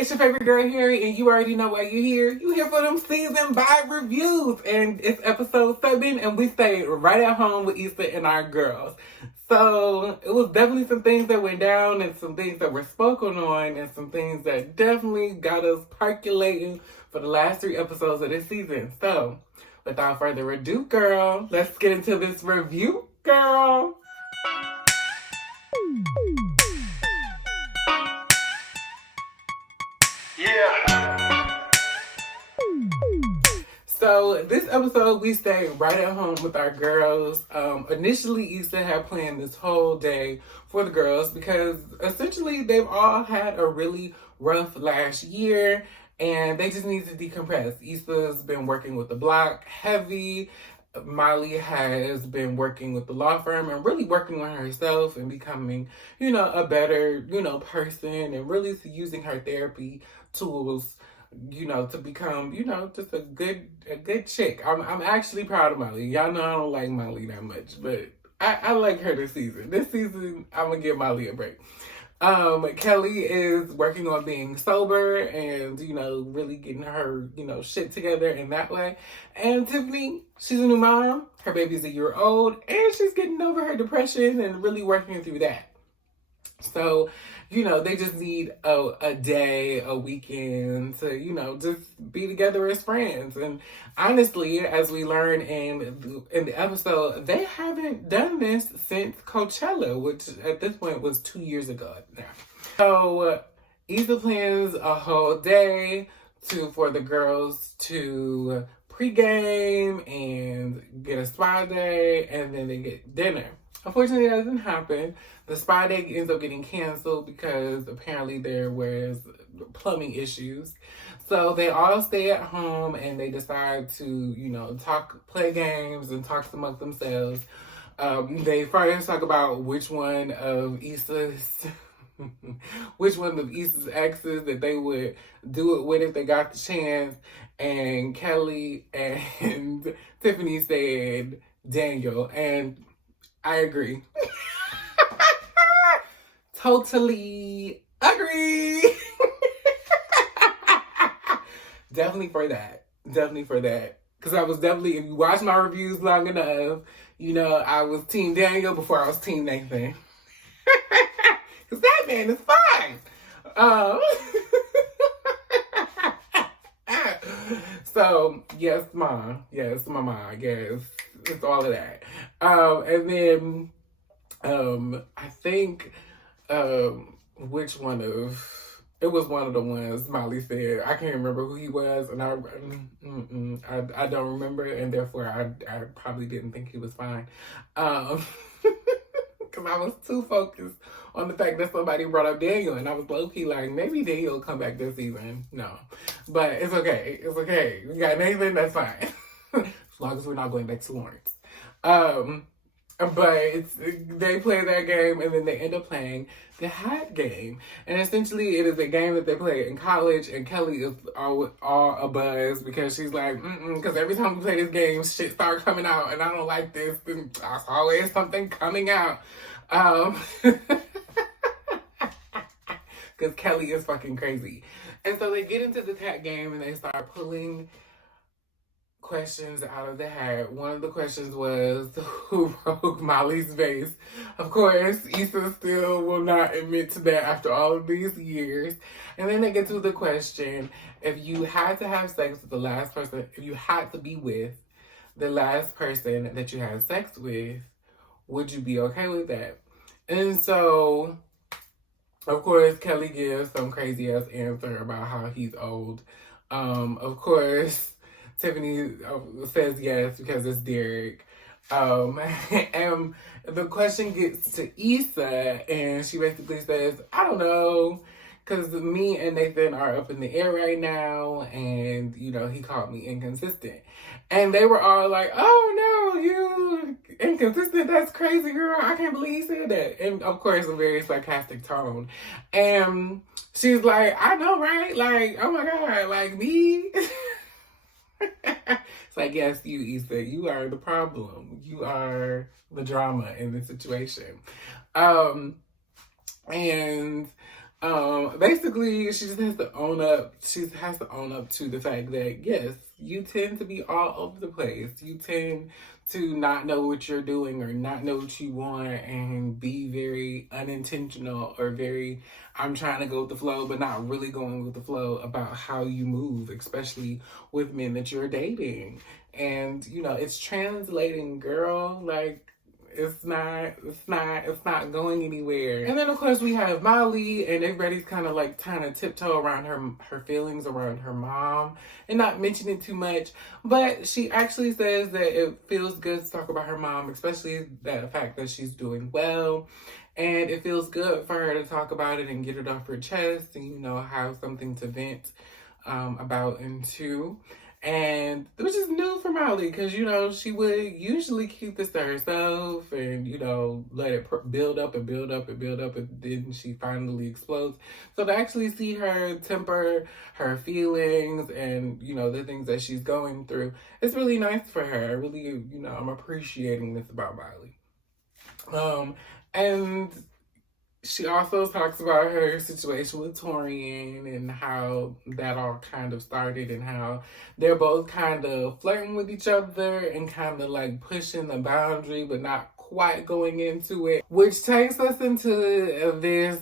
it's your favorite girl, Harri, and you already know why you're here. You here for them season 5 reviews, and it's episode 7, and we stayed right at home with Issa and our girls. So it was definitely some things that went down, and some things that were spoken on, and some things that definitely got us percolating for the last 3 episodes of this season. So without further ado, girl, let's get into this review, girl. So this episode, we stayed right at home with our girls. Initially, Issa had planned this whole day for the girls because essentially they've all had a really rough last year and they just need to decompress. Issa's been working with the block heavy. Molly has been working with the law firm and really working on herself and becoming, a better, person, and really using her therapy tools, to become, just a good chick. I'm actually proud of Molly. Y'all know I don't like Molly that much, but I like her this season. This season, I'm gonna give Molly a break. Kelly is working on being sober and, really getting her, shit together in that way. And Tiffany, she's a new mom. Her baby's a year old and she's getting over her depression and really working through that. So, they just need a day, a weekend to, just be together as friends. And honestly, as we learned in the episode, they haven't done this since Coachella, which at this point was 2 years ago now. So Issa plans a whole day for the girls to pregame and get a spa day, and then they get dinner. Unfortunately, that doesn't happen. The spa day ends up getting canceled because apparently there was plumbing issues. So they all stay at home and they decide to, play games and talk amongst themselves. They first talk about which one of Issa's exes that they would do it with if they got the chance. And Kelly and Tiffany said Daniel, and I agree. Totally agree. Definitely for that. Because I was definitely, if you watch my reviews long enough, I was Team Daniel before I was Team Nathan. Because that man is fine. So, yes, mama, I guess. It's all of that. And then, I think, it was one of the ones Molly said. I can't remember who he was, and I don't remember, and therefore I probably didn't think he was fine. Because I was too focused on the fact that somebody brought up Daniel, and I was low-key like, maybe Daniel will come back this season. No. But it's okay. We got Nathan, that's fine. As long as we're not going back to Lawrence. But they play that game and then they end up playing the hat game. And essentially it is a game that they play in college, and Kelly is all abuzz because she's like, because every time we play this game, shit starts coming out and I don't like this, and there's always something coming out. Because Kelly is fucking crazy. And so they get into the hat game and they start pulling questions out of the hat. One of the questions was, who broke Molly's vase? Of course, Issa still will not admit to that after all of these years. And then they get to the question, if you had to have sex with the last person, if you had to be with the last person that you had sex with, would you be okay with that? And so, of course, Kelly gives some crazy ass answer about how he's old. Of course, Tiffany says yes because it's Derek. And the question gets to Issa, and she basically says, I don't know, because me and Nathan are up in the air right now, and, he called me inconsistent. And they were all like, oh, no, you inconsistent? That's crazy, girl. I can't believe he said that. And, of course, a very sarcastic tone. And she's like, I know, right? Like, oh, my God, like me? It's like, yes, you, Issa, you are the problem. You are the drama in the situation. And Basically, she just has to own up. She has to own up to the fact that yes, you tend to be all over the place. You tend to not know what you're doing or not know what you want and be very unintentional or very, I'm trying to go with the flow, but not really going with the flow about how you move, especially with men that you're dating. And, it's translating, girl. Like, it's not going anywhere. And then of course we have Molly, and everybody's kind of like trying to tiptoe around her feelings around her mom and not mentioning too much. But she actually says that it feels good to talk about her mom, especially the fact that she's doing well. And it feels good for her to talk about it and get it off her chest and, have something to vent about and to. And which is new for Molly because, she would usually keep this to herself and, let it build up and build up and build up, and then she finally explodes. So to actually see her temper her feelings and, the things that she's going through, it's really nice for her. Really, I'm appreciating this about Molly. And she also talks about her situation with Taurean and how that all kind of started and how they're both kind of flirting with each other and kind of like pushing the boundary but not quite going into it, which takes us into this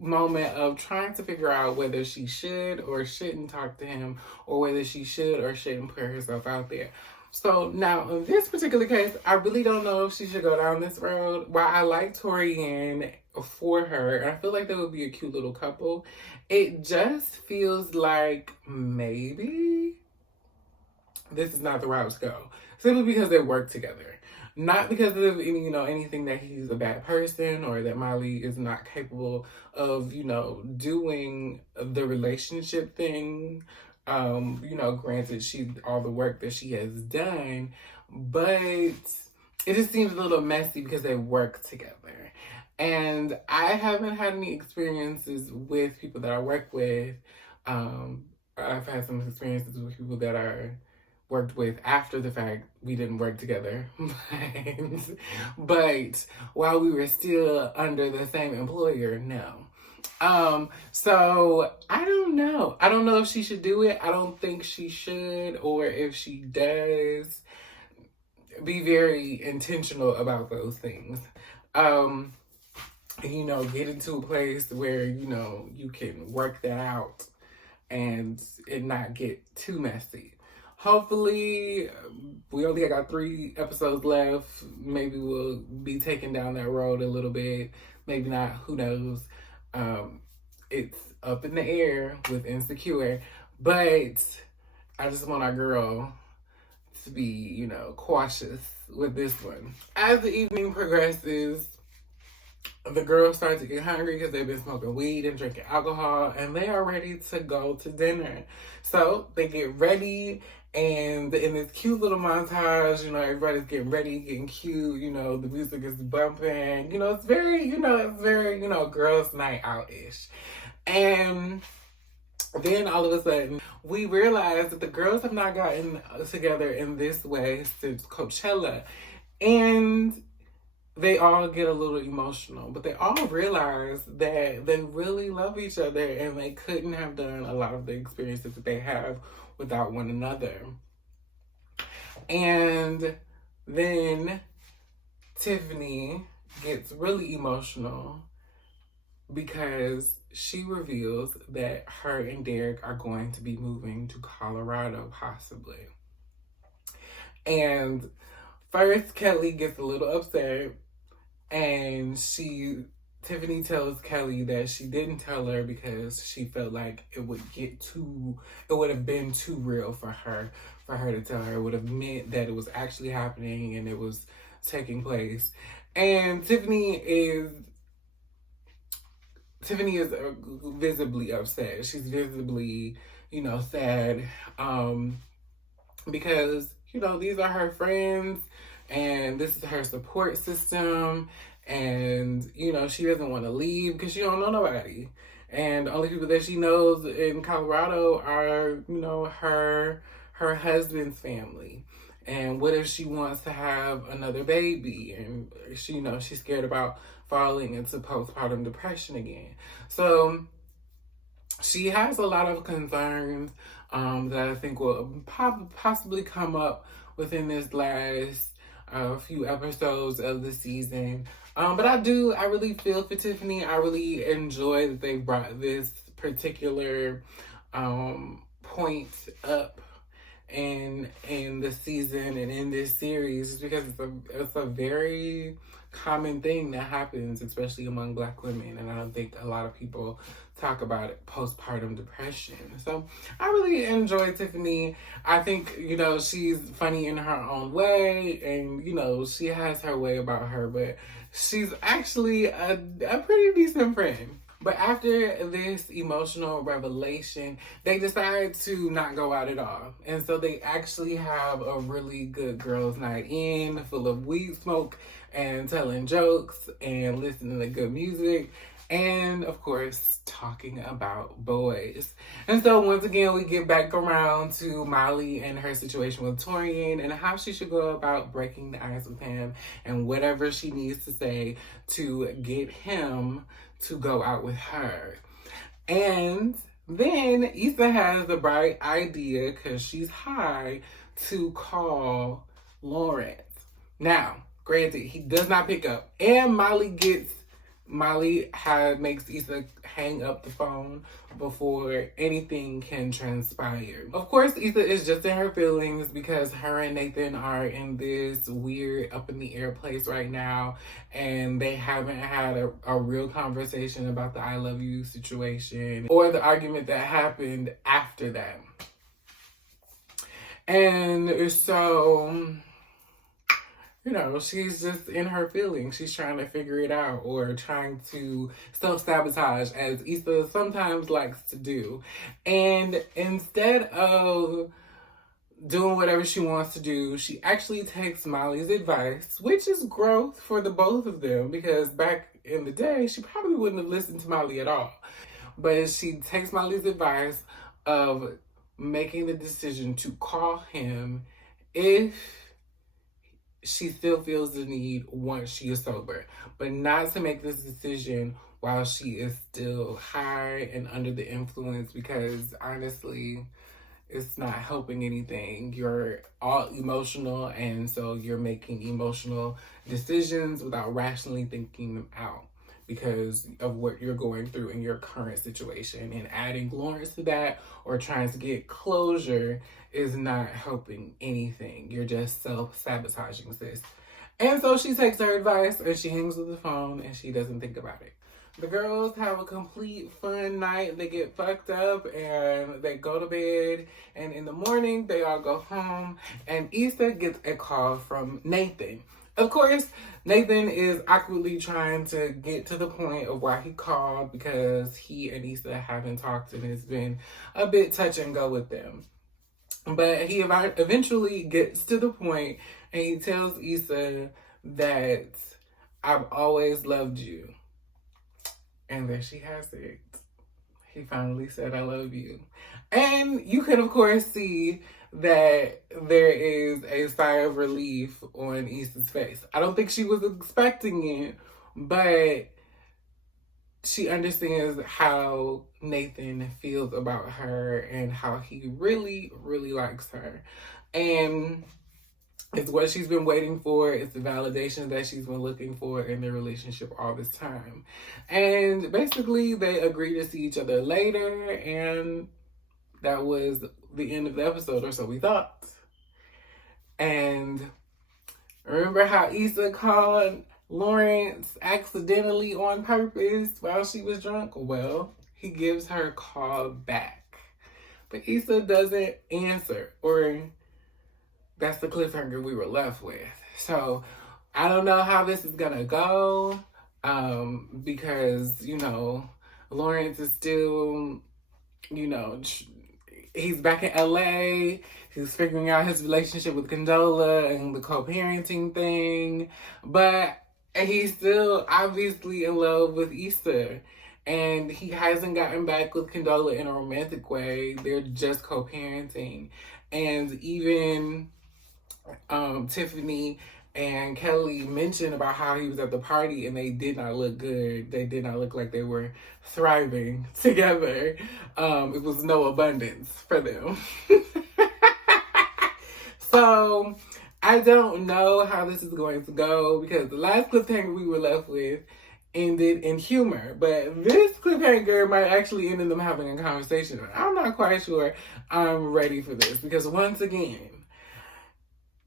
moment of trying to figure out whether she should or shouldn't talk to him or whether she should or shouldn't put herself out there. So now in this particular case, I really don't know if she should go down this road. While I like Taurean for her, and I feel like they would be a cute little couple, it just feels like maybe this is not the route to go. Simply because they work together. Not because of any, anything that he's a bad person or that Molly is not capable of, doing the relationship thing. Granted, all the work that she has done, but it just seems a little messy because they work together. And I haven't had any experiences with people that I work with. I've had some experiences with people that I worked with after the fact. We didn't work together. But while we were still under the same employer, no. So I don't know. I don't know if she should do it. I don't think she should, or if she does, be very intentional about those things. Get into a place where, you can work that out and it not get too messy. Hopefully, we only got 3 episodes left. Maybe we'll be taking down that road a little bit. Maybe not, who knows. It's up in the air with Insecure, but I just want our girl to be, cautious with this one. As the evening progresses, the girls start to get hungry because they've been smoking weed and drinking alcohol, and they are ready to go to dinner. So they get ready, and in this cute little montage, everybody's getting ready, getting cute, the music is bumping, it's very, girls' night out-ish. And then all of a sudden, we realize that the girls have not gotten together in this way since Coachella. And they all get a little emotional, but they all realize that they really love each other and they couldn't have done a lot of the experiences that they have without one another. And then Tiffany gets really emotional because she reveals that her and Derek are going to be moving to Colorado, possibly. And first, Kelly gets a little upset, and Tiffany tells Kelly that she didn't tell her because she felt like it would have been too real for her to tell her. It would have meant that it was actually happening and it was taking place. And Tiffany is visibly upset. She's visibly, sad, because, these are her friends and this is her support system. And, she doesn't want to leave because she don't know nobody. And the only people that she knows in Colorado are, her husband's family. And what if she wants to have another baby and she, she's scared about falling into postpartum depression again. So she has a lot of concerns that I think will possibly come up within this last few episodes of the season. But I really feel for Tiffany. I really enjoy that they brought this particular point up in the season and in this series, because it's a very common thing that happens, especially among Black women, and I don't think a lot of people talk about it, postpartum depression. So I really enjoy Tiffany. I think, she's funny in her own way, and, she has her way about her, but she's actually a pretty decent friend. But after this emotional revelation, they decide to not go out at all. And so they actually have a really good girls' night in, full of weed smoke and telling jokes and listening to good music. And of course, talking about boys. And so once again, we get back around to Molly and her situation with Taurean and how she should go about breaking the ice with him and whatever she needs to say to get him to go out with her. And then Issa has the bright idea, because she's high, to call Lawrence. Now, granted, he does not pick up, and Molly makes Issa hang up the phone before anything can transpire. Of course, Issa is just in her feelings because her and Nathan are in this weird up in the air place right now, and they haven't had a real conversation about the I love you situation or the argument that happened after that. And so, she's just in her feelings. She's trying to figure it out, or trying to self-sabotage, as Issa sometimes likes to do. And instead of doing whatever she wants to do, she actually takes Molly's advice, which is growth for the both of them, because back in the day, she probably wouldn't have listened to Molly at all. But she takes Molly's advice of making the decision to call him if she still feels the need once she is sober, but not to make this decision while she is still high and under the influence, because honestly, it's not helping anything. You're all emotional, and so you're making emotional decisions without rationally thinking them out because of what you're going through in your current situation. And adding Lawrence to that or trying to get closure is not helping anything. You're just self-sabotaging, sis. And so she takes her advice and she hangs with the phone and she doesn't think about it. The girls have a complete fun night. They get fucked up and they go to bed. And in the morning, they all go home. And Issa gets a call from Nathan. Of course, Nathan is awkwardly trying to get to the point of why he called, because he and Issa haven't talked and it's been a bit touch and go with them. But he eventually gets to the point and he tells Issa that I've always loved you. And there she has it. He finally said, I love you. And you can, of course, see that there is a sigh of relief on Issa's face. I don't think she was expecting it, but she understands how Nathan feels about her and how he really, really likes her. And it's what she's been waiting for. It's the validation that she's been looking for in their relationship all this time. And basically, they agree to see each other later, and that was the end of the episode, or so we thought. And remember how Issa called Lawrence accidentally on purpose while she was drunk? Well, he gives her a call back. But Issa doesn't answer, or that's the cliffhanger we were left with. So I don't know how this is gonna go, because, Lawrence is still, he's back in LA. He's figuring out his relationship with Condola and the co-parenting thing. But he's still obviously in love with Issa. And he hasn't gotten back with Condola in a romantic way. They're just co-parenting. And even Tiffany and Kelly mentioned about how he was at the party and they did not look good. They did not look like they were thriving together. It was no abundance for them. So I don't know how this is going to go because the last cliffhanger we were left with ended in humor, but this cliffhanger might actually end in them having a conversation. I'm not quite sure I'm ready for this because once again,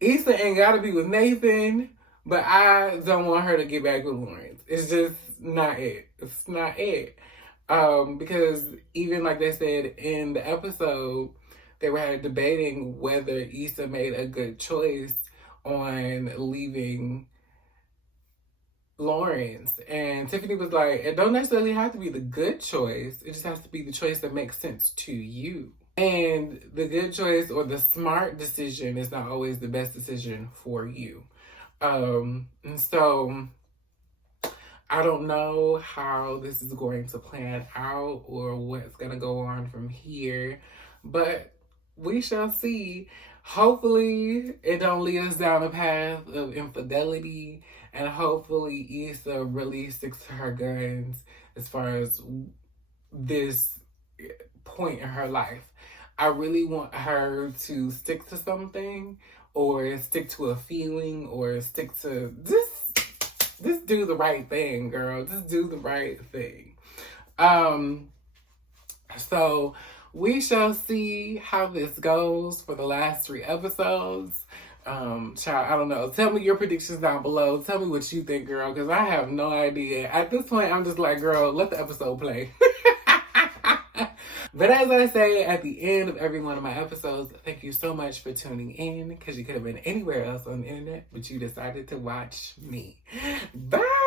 Issa ain't gotta be with Nathan, but I don't want her to get back with Lawrence. It's just not it. It's not it. Because even like they said in the episode, they were debating whether Issa made a good choice on leaving Lawrence. And Tiffany was like, it don't necessarily have to be the good choice. It just has to be the choice that makes sense to you. And the good choice or the smart decision is not always the best decision for you. And so I don't know how this is going to plan out or what's going to go on from here, but we shall see. Hopefully it don't lead us down a path of infidelity, and hopefully Issa really sticks to her guns as far as this point in her life. I really want her to stick to something or stick to a feeling or stick to just do the right thing, girl. Just do the right thing. So we shall see how this goes for the last 3 episodes. Child, I don't know. Tell me your predictions down below. Tell me what you think, girl, because I have no idea. At this point, I'm just like, girl, let the episode play. But as I say at the end of every one of my episodes, thank you so much for tuning in, because you could have been anywhere else on the internet, but you decided to watch me. Bye!